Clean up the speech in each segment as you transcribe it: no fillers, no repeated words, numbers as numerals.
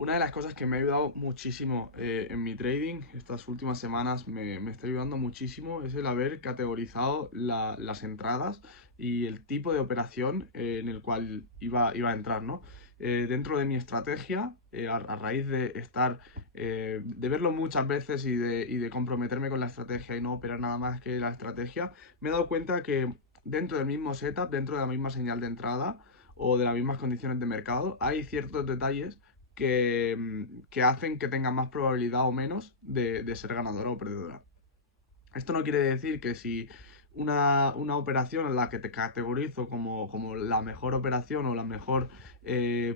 Una de las cosas que me ha ayudado muchísimo en mi trading estas últimas semanas me está ayudando muchísimo es el haber categorizado las entradas y el tipo de operación en el cual iba a entrar, ¿no? Dentro de mi estrategia, a raíz de de verlo muchas veces y de comprometerme con la estrategia y no operar nada más que la estrategia, me he dado cuenta que dentro del mismo setup, dentro de la misma señal de entrada o de las mismas condiciones de mercado, hay ciertos detalles que hacen que tenga más probabilidad o menos de ser ganadora o perdedora. Esto no quiere decir que si una operación en la que te categorizo como la mejor operación o la mejor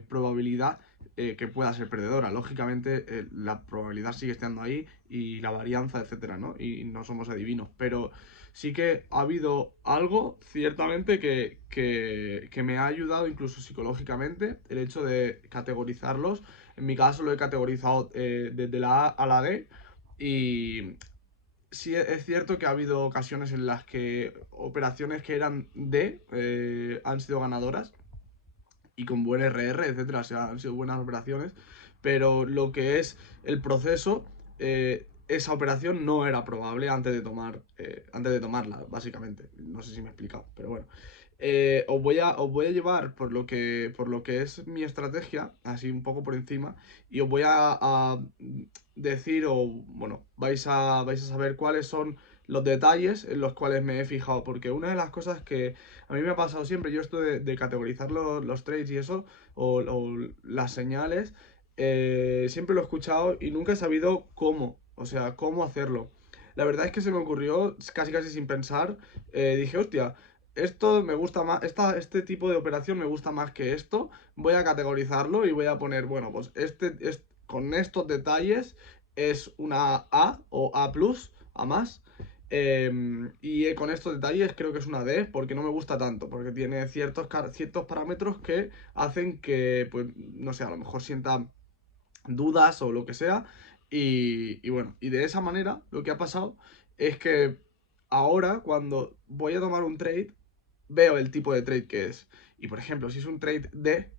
probabilidad que pueda ser perdedora. Lógicamente la probabilidad sigue estando ahí y la varianza, etcétera, ¿no? Y no somos adivinos. Pero sí que ha habido algo, ciertamente, que me ha ayudado incluso psicológicamente el hecho de categorizarlos. En mi caso lo he categorizado desde la A a la D y sí es cierto que ha habido ocasiones en las que operaciones que eran D han sido ganadoras y con buen RR, etcétera, o sea, han sido buenas operaciones, pero lo que es el proceso, esa operación no era probable antes de tomarla, básicamente. No sé si me he explicado, pero bueno. Os voy a llevar por lo que es mi estrategia, así un poco por encima, y os voy a decir, o bueno, vais a saber cuáles son los detalles en los cuales me he fijado, porque una de las cosas que a mí me ha pasado siempre, yo esto de categorizar los trades y eso, o las señales, siempre lo he escuchado y nunca he sabido cómo, o sea, cómo hacerlo. La verdad es que se me ocurrió casi casi sin pensar, dije, hostia, esto me gusta más, este tipo de operación me gusta más que esto, voy a categorizarlo y voy a poner, bueno, pues con estos detalles es una A o A+, A más, y con estos detalles creo que es una D porque no me gusta tanto, porque tiene ciertos parámetros que hacen que, pues, no sé, a lo mejor sienta dudas o lo que sea. Y bueno, y de esa manera lo que ha pasado es que ahora cuando voy a tomar un trade, veo el tipo de trade que es. Y por ejemplo, si es un trade D,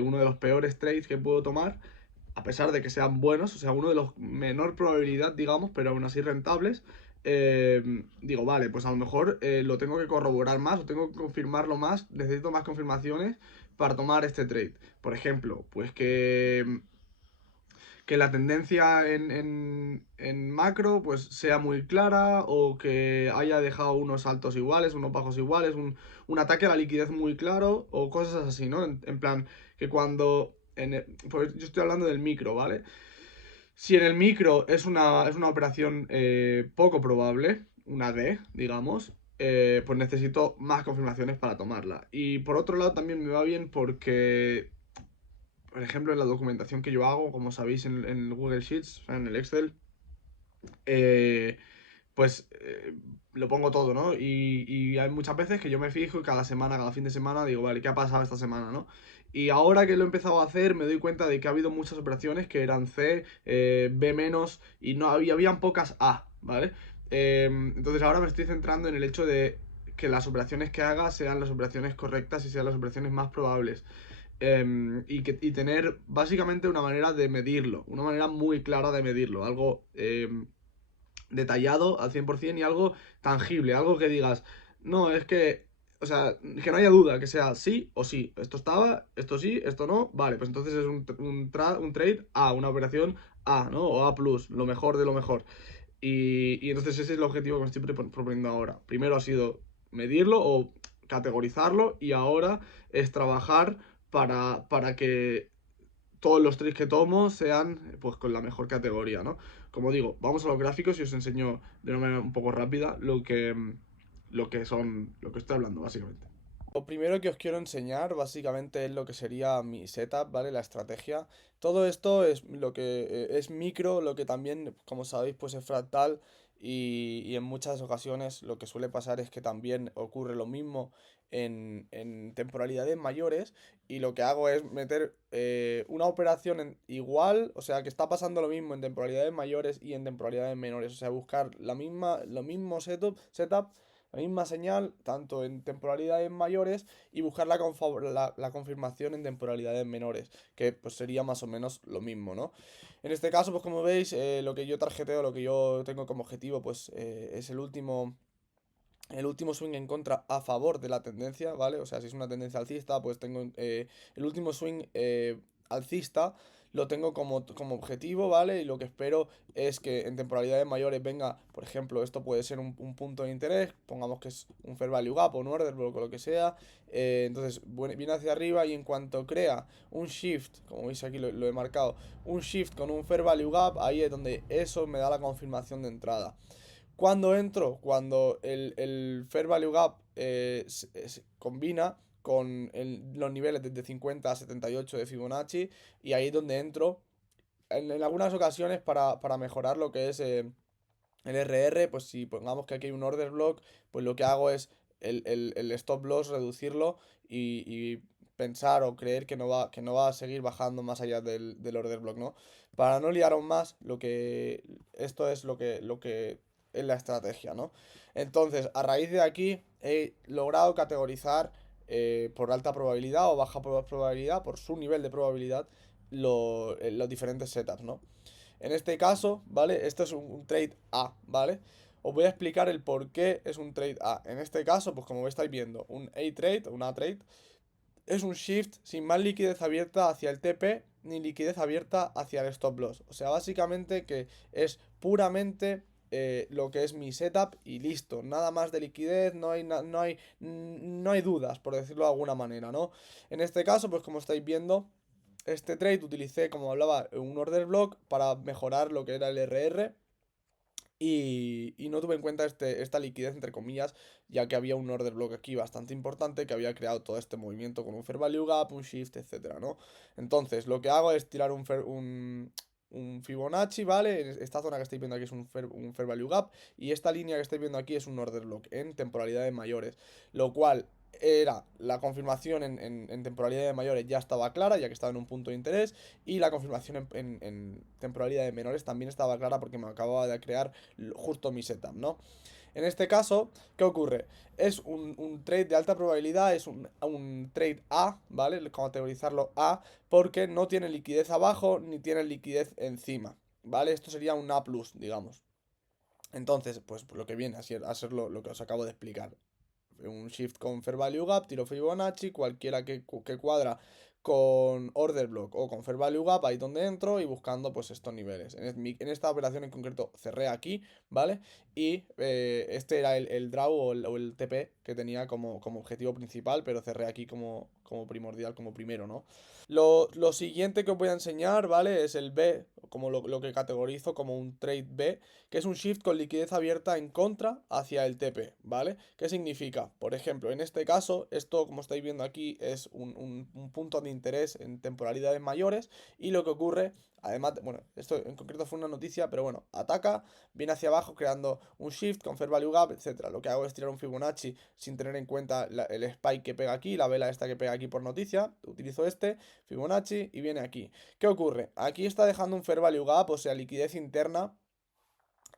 uno de los peores trades que puedo tomar, a pesar de que sean buenos, o sea, uno de los menor probabilidad, digamos, pero aún así rentables, digo, vale, pues a lo mejor lo tengo que corroborar más, o tengo que confirmarlo más, necesito más confirmaciones para tomar este trade. Por ejemplo, pues que la tendencia en macro pues sea muy clara o que haya dejado unos altos iguales, unos bajos iguales, un ataque a la liquidez muy claro o cosas así, ¿no? En plan, que cuando... pues yo estoy hablando del micro, ¿vale? Si en el micro es una operación poco probable, una D, digamos, pues necesito más confirmaciones para tomarla. Y por otro lado también me va bien porque por ejemplo, en la documentación que yo hago, como sabéis, en el Google Sheets, o sea, en el Excel, eh, pues lo pongo todo, ¿no? Y hay muchas veces que yo me fijo y cada semana, cada fin de semana, digo, vale, ¿qué ha pasado esta semana, no? Y ahora que lo he empezado a hacer, me doy cuenta de que ha habido muchas operaciones que eran C, B menos, y no habían pocas A, ¿vale? Entonces ahora me estoy centrando en el hecho de que las operaciones que haga sean las operaciones correctas y sean las operaciones más probables. Y tener básicamente una manera de medirlo, una manera muy clara de medirlo, algo detallado al 100% y algo tangible, algo que digas, no, es que, o sea, que no haya duda, que sea sí o sí, esto estaba, esto sí, esto no, vale, pues entonces es un trade A, una operación A, ¿no? O A+, lo mejor de lo mejor. Y entonces ese es el objetivo que me estoy proponiendo ahora. Primero ha sido medirlo o categorizarlo y ahora es trabajar para que todos los trades que tomo sean pues con la mejor categoría, ¿no? Como digo, vamos a los gráficos y os enseño de una manera un poco rápida lo que estoy hablando, básicamente. Lo primero que os quiero enseñar básicamente es lo que sería mi setup, ¿vale? La estrategia. Todo esto es lo que es micro, lo que también, como sabéis, pues es fractal y en muchas ocasiones lo que suele pasar es que también ocurre lo mismo en temporalidades mayores y lo que hago es meter una operación igual, o sea, que está pasando lo mismo en temporalidades mayores y en temporalidades menores, o sea, buscar lo mismo setup la misma señal, tanto en temporalidades mayores y buscar la confirmación en temporalidades menores, que pues sería más o menos lo mismo, ¿no? En este caso, pues como veis, lo que yo tarjeteo, lo que yo tengo como objetivo, pues es el último swing en contra a favor de la tendencia, ¿vale? O sea, si es una tendencia alcista, pues tengo el último swing alcista, lo tengo como objetivo, ¿vale? Y lo que espero es que en temporalidades mayores venga, por ejemplo, esto puede ser un punto de interés, pongamos que es un fair value gap o un order block o lo que sea, entonces viene hacia arriba y en cuanto crea un shift, como veis aquí lo he marcado, un shift con un fair value gap, ahí es donde eso me da la confirmación de entrada. Cuando entro, cuando el Fair Value Gap se combina con los niveles desde 50 a 78 de Fibonacci, y ahí es donde entro en algunas ocasiones para mejorar lo que es el RR, pues si pongamos que aquí hay un order block, pues lo que hago es el stop loss reducirlo y pensar o creer que no va a seguir bajando más allá del order block, ¿no? Para no liar aún más, esto es lo que es la estrategia, ¿no? Entonces, a raíz de aquí he logrado categorizar por alta probabilidad o baja probabilidad, por su nivel de probabilidad, los diferentes setups, ¿no? En este caso, ¿vale? Esto es un trade A, ¿vale? Os voy a explicar el por qué es un trade A. En este caso, pues como estáis viendo, un A-trade, una trade, es un shift sin más liquidez abierta hacia el TP ni liquidez abierta hacia el stop loss. O sea, básicamente que es puramente lo que es mi setup y listo. Nada más de liquidez, no hay dudas, por decirlo de alguna manera, ¿no? En este caso, pues como estáis viendo, este trade utilicé, como hablaba, un order block para mejorar lo que era el RR. Y no tuve en cuenta esta liquidez, entre comillas, ya que había un order block aquí bastante importante que había creado todo este movimiento con un fair value gap, un shift, etcétera, ¿no? Entonces, lo que hago es tirar un Fibonacci, ¿vale? Esta zona que estáis viendo aquí es un fair value gap, y esta línea que estáis viendo aquí es un order block en temporalidades mayores, lo cual era la confirmación en temporalidades mayores ya estaba clara, ya que estaba en un punto de interés, y la confirmación en temporalidades menores también estaba clara porque me acababa de crear justo mi setup, ¿no? En este caso, ¿qué ocurre? Es un trade de alta probabilidad, es un trade A, ¿vale? Categorizarlo A, porque no tiene liquidez abajo ni tiene liquidez encima, ¿vale? Esto sería un A+, digamos. Entonces, pues lo que viene a ser lo que os acabo de explicar. Un shift con Fair Value Gap, tiro Fibonacci, cualquiera que cuadra con Order Block o con Fair Value Gap, ahí donde entro y buscando pues estos niveles. En esta operación en concreto cerré aquí, ¿vale? Y este era el draw o el TP que tenía como objetivo principal, pero cerré aquí como primordial, como primero, ¿no? Lo siguiente que os voy a enseñar, ¿vale? Es el B, como lo que categorizo como un trade B, que es un shift con liquidez abierta en contra hacia el TP, ¿vale? ¿Qué significa? Por ejemplo, en este caso, esto, como estáis viendo aquí, es un punto de interés en temporalidades mayores, y lo que ocurre, además, bueno, esto en concreto fue una noticia, pero bueno, ataca, viene hacia abajo creando un shift con fair value gap, etcétera. Lo que hago es tirar un Fibonacci sin tener en cuenta el spike que pega aquí, la vela esta que pega aquí por noticia, utilizo este Fibonacci y viene aquí. ¿Qué ocurre? Aquí está dejando un fair value gap, o sea, liquidez interna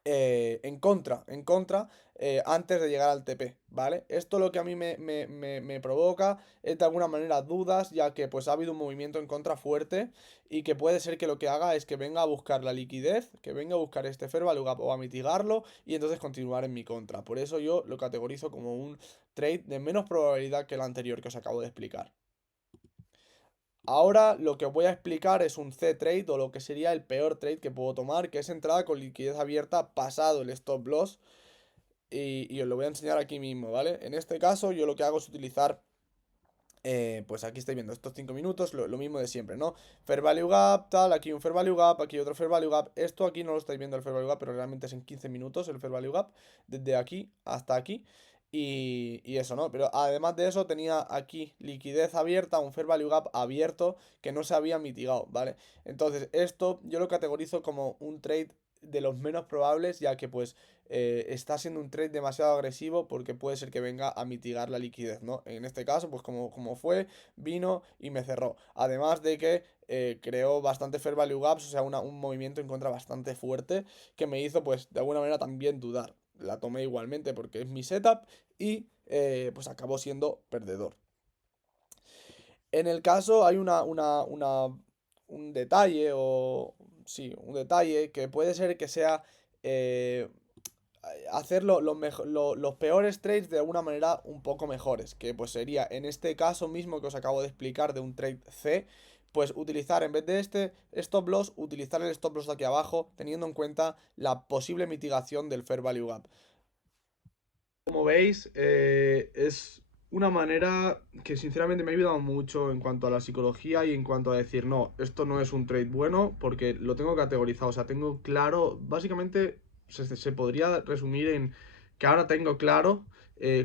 en contra, antes de llegar al TP, ¿vale? Esto lo que a mí me provoca es de alguna manera dudas, ya que pues ha habido un movimiento en contra fuerte y que puede ser que lo que haga es que venga a buscar la liquidez, que venga a buscar este fair value gap o a mitigarlo y entonces continuar en mi contra. Por eso yo lo categorizo como un trade de menos probabilidad que el anterior que os acabo de explicar. Ahora lo que os voy a explicar es un C-trade, o lo que sería el peor trade que puedo tomar, que es entrada con liquidez abierta pasado el stop loss. Y os lo voy a enseñar aquí mismo, ¿vale? En este caso yo lo que hago es utilizar, pues aquí estáis viendo estos 5 minutos, lo mismo de siempre, ¿no? Fair value gap, tal, aquí un fair value gap, aquí otro fair value gap. Esto aquí no lo estáis viendo el fair value gap, pero realmente es en 15 minutos el fair value gap, desde aquí hasta aquí. Y eso, ¿no? Pero además de eso tenía aquí liquidez abierta, un fair value gap abierto que no se había mitigado, ¿vale? Entonces esto yo lo categorizo como un trade de los menos probables, ya que pues está siendo un trade demasiado agresivo porque puede ser que venga a mitigar la liquidez, ¿no? En este caso, pues como fue, vino y me cerró. Además de que creó bastante fair value gaps, o sea, un movimiento en contra bastante fuerte que me hizo, pues, de alguna manera también dudar. la tomé igualmente porque es mi setup y pues acabó siendo perdedor. En el caso hay un detalle, o sí, un detalle que puede ser que sea eh, hacer los peores trades de alguna manera un poco mejores, que pues sería en este caso mismo que os acabo de explicar de un trade C, pues utilizar en vez de este stop loss, utilizar el stop loss de aquí abajo, teniendo en cuenta la posible mitigación del fair value gap. Como veis, es una manera que sinceramente me ha ayudado mucho en cuanto a la psicología y en cuanto a decir, no, esto no es un trade bueno porque lo tengo categorizado, o sea, tengo claro, básicamente se podría resumir en que ahora tengo claro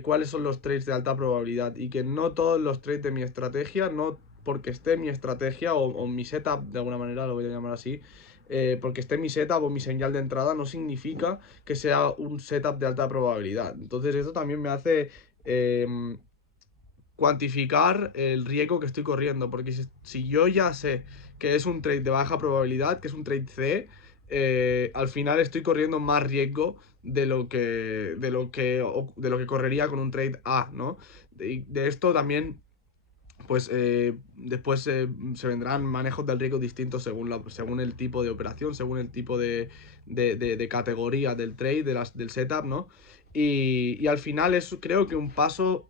cuáles son los trades de alta probabilidad y que no todos los trades de mi estrategia, no porque esté en mi estrategia o mi setup, de alguna manera lo voy a llamar así, porque esté en mi setup o mi señal de entrada no significa que sea un setup de alta probabilidad. Entonces esto también me hace cuantificar el riesgo que estoy corriendo, porque si yo ya sé que es un trade de baja probabilidad, que es un trade C, al final estoy corriendo más riesgo de lo que correría con un trade A, ¿no? De esto también pues después se vendrán manejos del riesgo distintos según el tipo de operación, según el tipo de categoría del trade, del setup, ¿no? Y al final es creo que un paso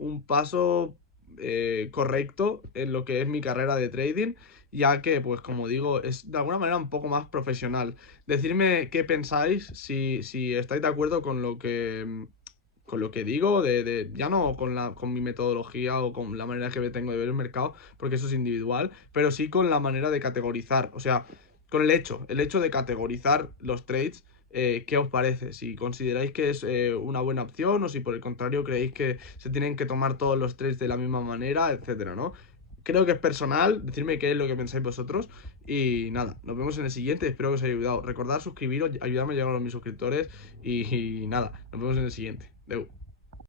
correcto en lo que es mi carrera de trading, ya que, pues como digo, es de alguna manera un poco más profesional. Decidme qué pensáis, si estáis de acuerdo con lo que digo, ya no con mi metodología o con la manera que tengo de ver el mercado, porque eso es individual, pero sí con la manera de categorizar, o sea, con el hecho de categorizar los trades. ¿Qué os parece? Si consideráis que es una buena opción o si por el contrario creéis que se tienen que tomar todos los trades de la misma manera, etcétera, ¿no? Creo que es personal, decirme qué es lo que pensáis vosotros y nada, nos vemos en el siguiente, espero que os haya ayudado. Recordad suscribiros, ayudarme a llegar a los mis suscriptores y nada, nos vemos en el siguiente. Deu.